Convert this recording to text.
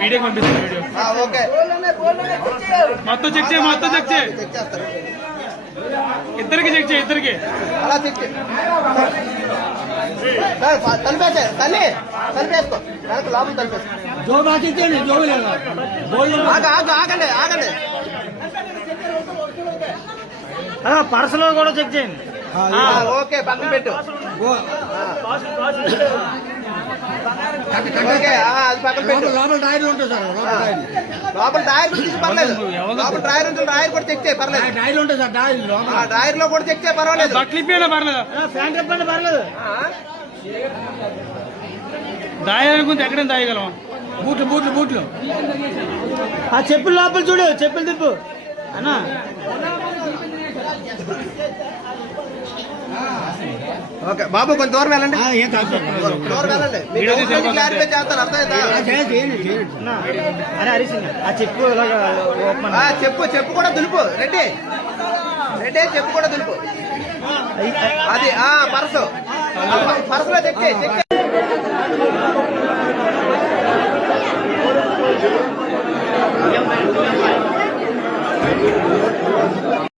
Media పంపిస్తాను video. మొత్తం check చేయి, మొత్తం చెక్ చేయి, ఇద్దరికి చెక్ చేయి, ఇద్దరికి అలా చెక్ చేయి. తలిపేసే తల్లి తలిపేసుకో, లోపల తలిపేసుకో. ఆగండి ఆగండి, పర్సనల్ కూడా చెక్ చేయండి. ఓకే పక్కన పెట్టు. ఓకే అది పక్కన పెట్టు. లోపల టైర్లు ఉంటాయి సార్, లోపల టైర్ తీసి పర్లేదు, లోపల టైర్ ఉంటుంది, టైర్ కూడా చెక్ చేయి పర్లేదు. టైర్లు ఉంటాయి సార్, టైర్ లో కూడా చెక్ చేయి పర్వాలేదు. బట్లిపోయినా పర్లేదు, ఫ్యాన్ చెప్పండి పర్లేదు. దాయాలనుకుంటే ఎక్కడైనా దాయగలం. బూట్లు బూట్లు బూట్లు ఆ చెప్పులు లోపల చూడు, చెప్పులు తిప్పు అన్నా. ఓకే బాబు కొంచెం దూరం వెళ్ళండి, దూరం వెళ్ళండి. క్లారిఫై చేస్తాను, అర్థమైందా? అరే హరిసింగ్ ఆ చెప్పు చెప్పు చెప్పు కూడా దులుపు. రెడ్డి రెడ్డి చెప్పు కూడా దులుపు. అది పర్సు, పర్సులో చెక్ చేయి, చెక్ చేయి.